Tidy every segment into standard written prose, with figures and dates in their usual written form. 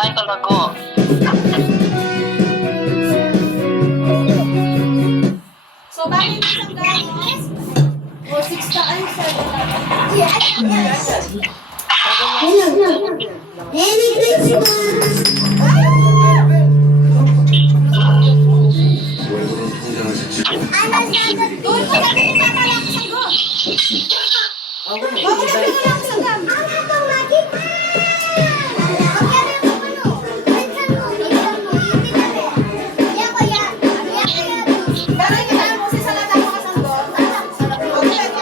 Ay, talaga. So, bakit isang gano'n? O, 6 na ay 7. Merry Christmas! Doon ko natin ipatalak sa go. Huwag mo na pinalak sa gam. Pero kailangan mo si Salata mo kasanggo. Huwag mo lang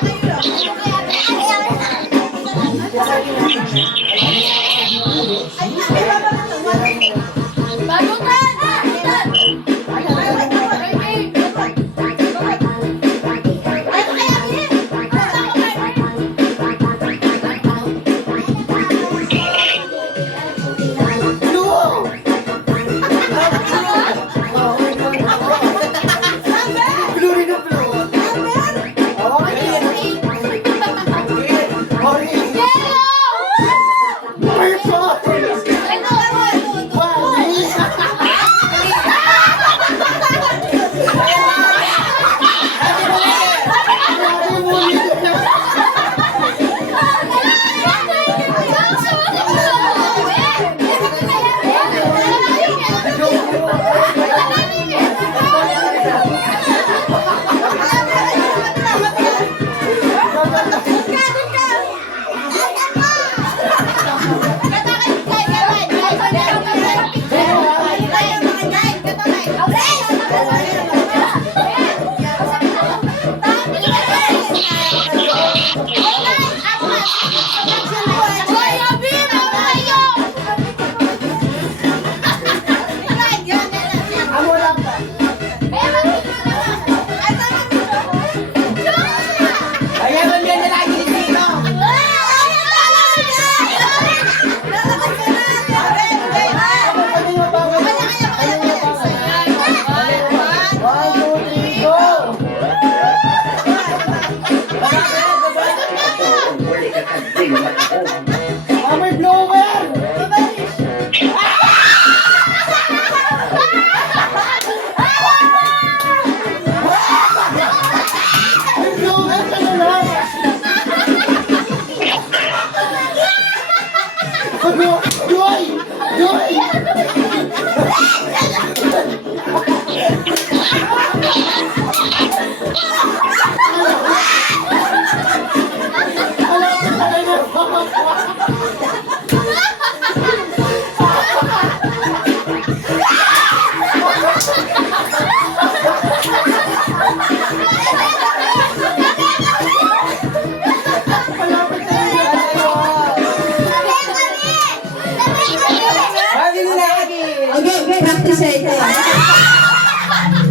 Practice ito.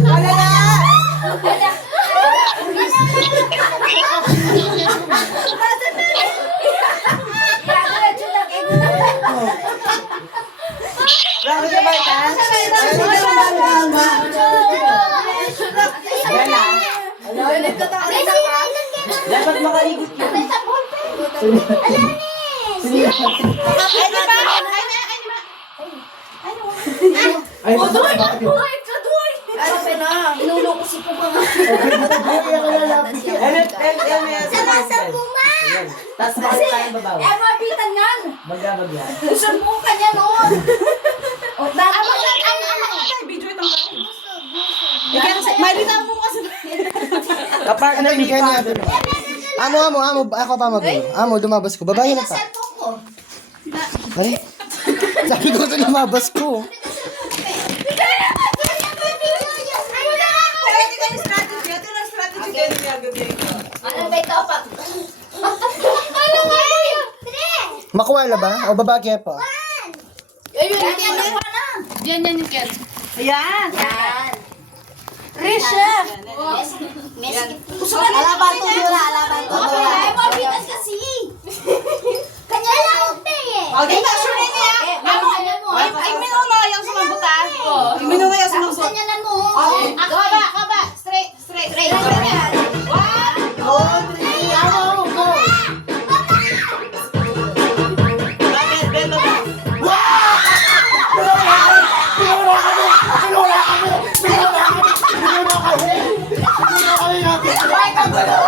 Wala na! Bakit ka ba ita? Dapat makaigot yun. Ay, Inulong ko si Puma nga. Tapos bakit tayo babaw? Mabitan yan. Magabagya. Usap mo ka niya noon. O, dapat Video itong kain. Mabitan mo kasi. Kapartner ni Kenny Abel. Amo, ako pa magulo. Amo, dumabas ko. Babae na pa. Bali. Sabi ko ito lumabas ko. Strategy din niya gabi. Ano ba ito pa? Ano nga yun? Makuwala ba? O babae po? Yan yung Ken. Ayan. Yan. Risha. Alaban to Dura, alaban to Dura. Ay, mo bitas kasi. Kanya lang ute eh. Okay, sure na niya. Ay, minuna yung sumabutan. Ay, minuna yung sumabutan. Kanya lang mo. Kaba. Straight. Ay, kagulo!